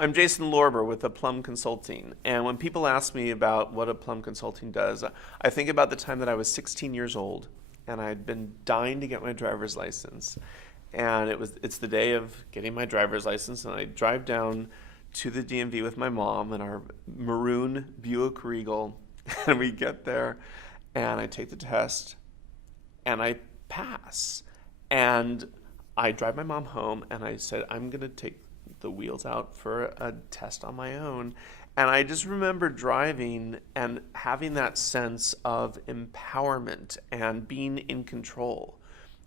I'm Jason Lorber with Aplomb Consulting, and when people ask me about what Aplomb Consulting does, I think about the time that I was 16 years old and I'd been dying to get my driver's license. And it's the day of getting my driver's license, and I drive down to the DMV with my mom in our maroon Buick Regal, and we get there and I take the test and I pass. And I drive my mom home and I said, I'm going to take the wheels out for a test on my own. And I just remember driving and having that sense of empowerment and being in control.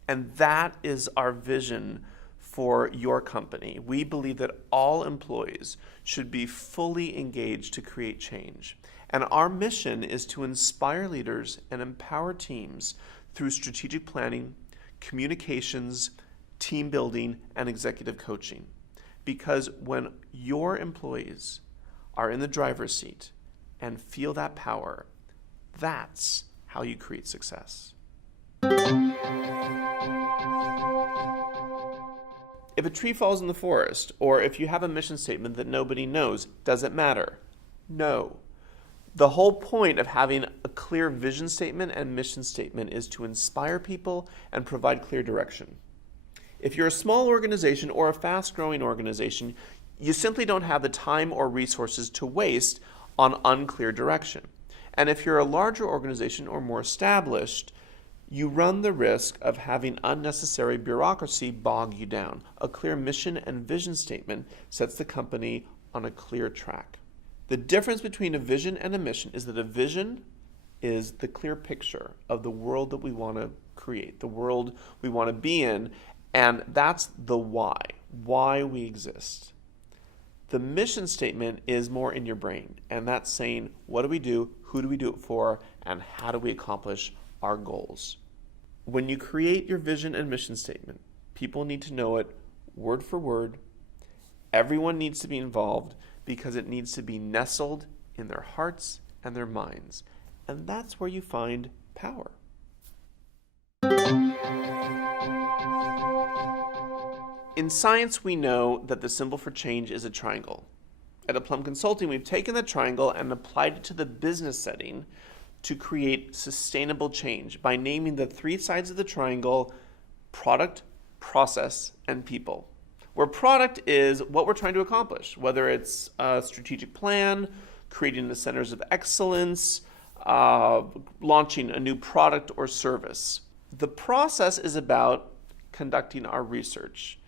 And that is our vision for your company. We believe that all employees should be fully engaged to create change. And our mission is to inspire leaders and empower teams through strategic planning, communications, team building, and executive coaching. Because when your employees are in the driver's seat and feel that power, that's how you create success. If a tree falls in the forest, or if you have a mission statement that nobody knows, does it matter? No. The whole point of having a clear vision statement and mission statement is to inspire people and provide clear direction. If you're a small organization or a fast-growing organization, you simply don't have the time or resources to waste on unclear direction. And if you're a larger organization or more established, you run the risk of having unnecessary bureaucracy bog you down. A clear mission and vision statement sets the company on a clear track. The difference between a vision and a mission is that a vision is the clear picture of the world that we want to create, the world we want to be in, and that's the why we exist. The mission statement is more in your brain, and that's saying, what do we do, who do we do it for, and how do we accomplish our goals? When you create your vision and mission statement, people need to know it word for word. Everyone needs to be involved because it needs to be nestled in their hearts and their minds. And that's where you find power. In science, we know that the symbol for change is a triangle. At Aplomb Consulting, we've taken the triangle and applied it to the business setting to create sustainable change by naming the three sides of the triangle: product, process, and people. Where product is what we're trying to accomplish, whether it's a strategic plan, creating the centers of excellence, launching a new product or service. The process is about conducting our research.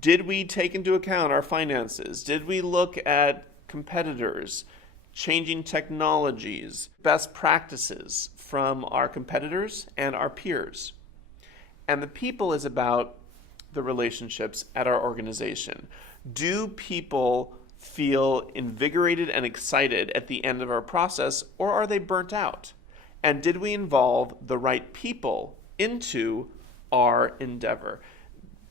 Did we take into account our finances? Did we look at competitors, changing technologies, best practices from our competitors and our peers? And the people is about the relationships at our organization. Do people feel invigorated and excited at the end of our process, or are they burnt out? And did we involve the right people into our endeavor?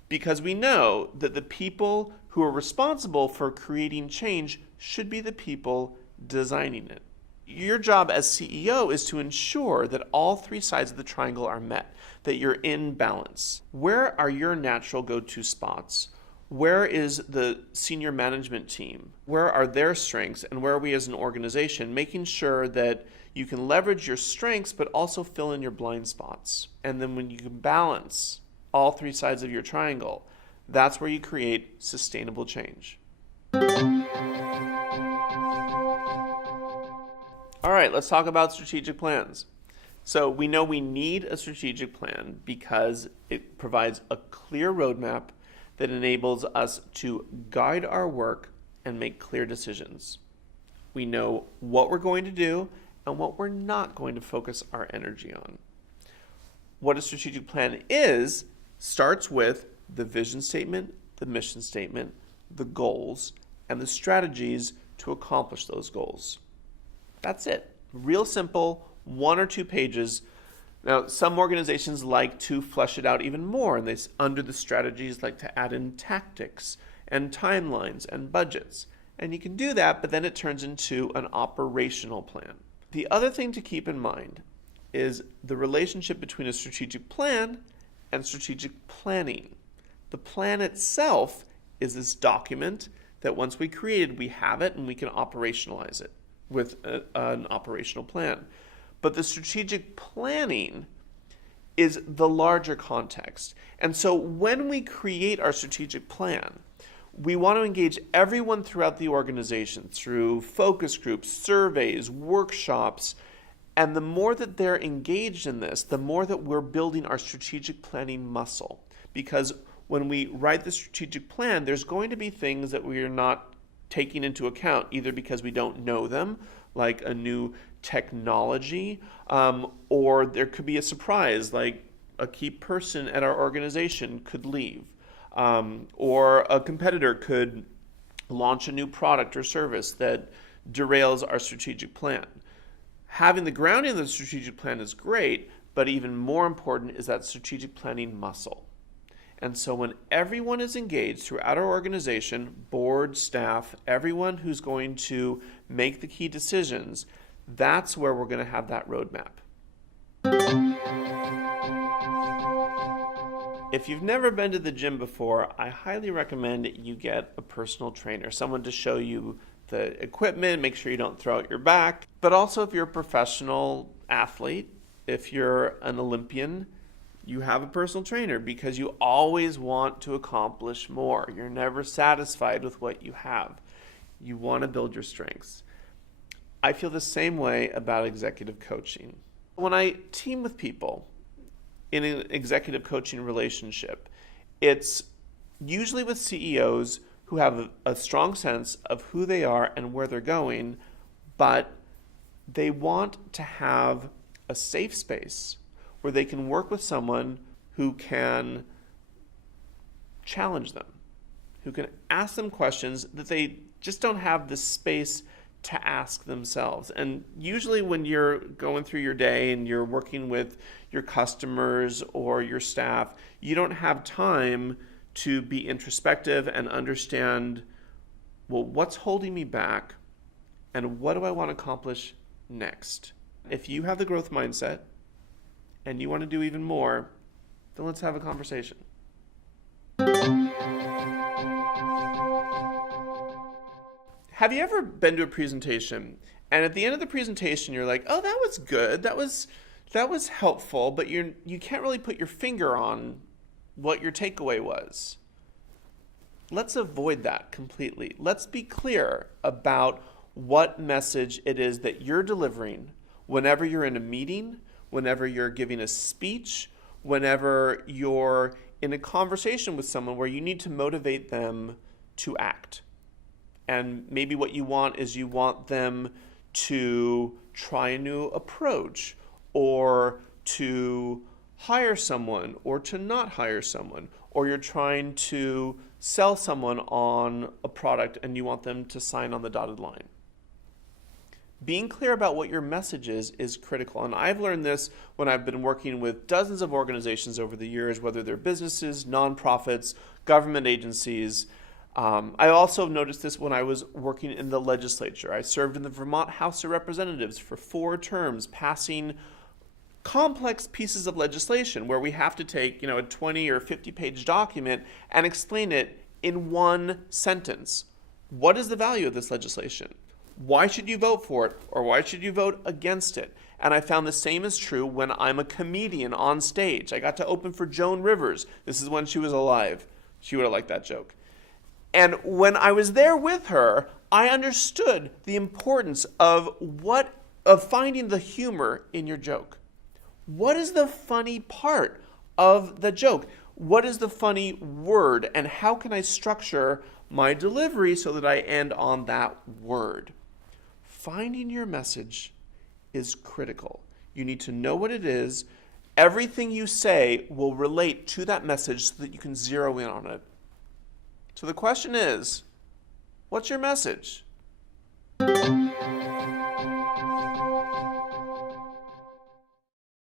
Because we know that the people who are responsible for creating change should be the people designing it. Your job as CEO is to ensure that all three sides of the triangle are met, that you're in balance. Where are your natural go-to spots? Where is the senior management team? Where are their strengths, and where are we as an organization? Making sure that you can leverage your strengths but also fill in your blind spots. And then when you can balance all three sides of your triangle, that's where you create sustainable change. All right, let's talk about strategic plans. So we know we need a strategic plan because it provides a clear roadmap that enables us to guide our work and make clear decisions. We know what we're going to do and what we're not going to focus our energy on. What a strategic plan is starts with the vision statement, the mission statement, the goals, and the strategies to accomplish those goals. That's it. Real simple, 1 or 2 pages. Now, some organizations like to flesh it out even more, and they, under the strategies, like to add in tactics and timelines and budgets. And you can do that, but then it turns into an operational plan. The other thing to keep in mind is the relationship between a strategic plan and strategic planning. The plan itself is this document that once we created, we have it and we can operationalize it with an operational plan. But the strategic planning is the larger context. And so when we create our strategic plan, we want to engage everyone throughout the organization through focus groups, surveys, workshops. And the more that they're engaged in this, the more that we're building our strategic planning muscle. Because when we write the strategic plan, there's going to be things that we are not taking into account, either because we don't know them, like a new technology, or there could be a surprise, like a key person at our organization could leave, or a competitor could launch a new product or service that derails our strategic plan. Having the grounding of the strategic plan is great, but even more important is that strategic planning muscle. And so when everyone is engaged throughout our organization, board, staff, everyone who's going to make the key decisions, that's where we're going to have that roadmap. If you've never been to the gym before, I highly recommend you get a personal trainer, someone to show you the equipment, make sure you don't throw out your back. But also if you're a professional athlete, if you're an Olympian, you have a personal trainer because you always want to accomplish more. You're never satisfied with what you have. You want to build your strengths. I feel the same way about executive coaching. When I team with people in an executive coaching relationship, it's usually with CEOs who have a strong sense of who they are and where they're going, but they want to have a safe space where they can work with someone who can challenge them, who can ask them questions that they just don't have the space to ask themselves. And usually when you're going through your day and you're working with your customers or your staff, you don't have time to be introspective and understand, well, what's holding me back and what do I want to accomplish next? If you have the growth mindset and you want to do even more, then let's have a conversation. Have you ever been to a presentation and at the end of the presentation you're like, oh, that was good, that was helpful, but you can't really put your finger on what your takeaway was? Let's avoid that completely. Let's be clear about what message it is that you're delivering whenever you're in a meeting, whenever you're giving a speech, whenever you're in a conversation with someone where you need to motivate them to act. And maybe what you want is you want them to try a new approach, or to hire someone, or to not hire someone, or you're trying to sell someone on a product and you want them to sign on the dotted line. Being clear about what your message is critical. And I've learned this when I've been working with dozens of organizations over the years, whether they're businesses, nonprofits, government agencies. I also noticed this when I was working in the legislature. I served in the Vermont House of Representatives for 4 terms, passing complex pieces of legislation where we have to take, a 20 or 50-page document and explain it in one sentence. What is the value of this legislation? Why should you vote for it, or why should you vote against it? And I found the same is true when I'm a comedian on stage. I got to open for Joan Rivers. This is when she was alive. She would have liked that joke. And when I was there with her, I understood the importance of finding the humor in your joke. What is the funny part of the joke? What is the funny word? And how can I structure my delivery so that I end on that word? Finding your message is critical. You need to know what it is. Everything you say will relate to that message so that you can zero in on it. So the question is, what's your message?